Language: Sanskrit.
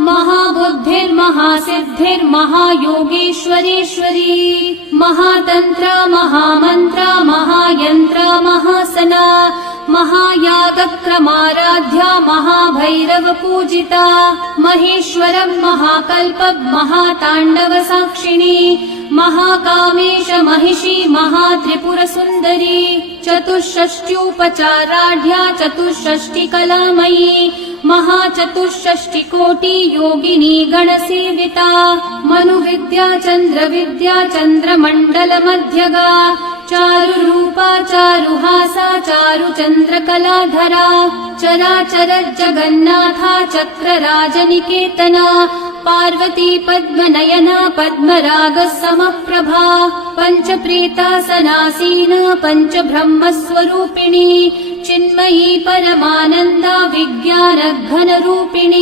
महाबुद्धिर्महासिद्धिर्महायोगेश्वरेश्वरी महातन्त्र महामन्त्र महायन्त्र महासना महायागक्रमाराध्या महाभैरवपूजिता महेश्वरं महाकल्पं महाताण्डवसाक्षिणी महाकामेश महिषी महात्रिपुरसुन्दरी चतुष्षष्ट्युपचाराढ्या चतुष्षष्टिकलामयी महाचतुष्षष्टिकोटि योगिनी गणसेविता मनुविद्या चन्द्रविद्या चन्द्रमण्डलमध्यगा चारुरूपा चारुहासा चारुचन्द्रकलाधरा चराचर जगन्नाथा चक्रराजनिकेतना पार्वती पद्मनयना पद्मरागसमप्रभा पञ्चप्रेतासनासीना पञ्चब्रह्मस्वरूपिणी चिन्मयी परमानन्दा विज्ञानघनरूपिणी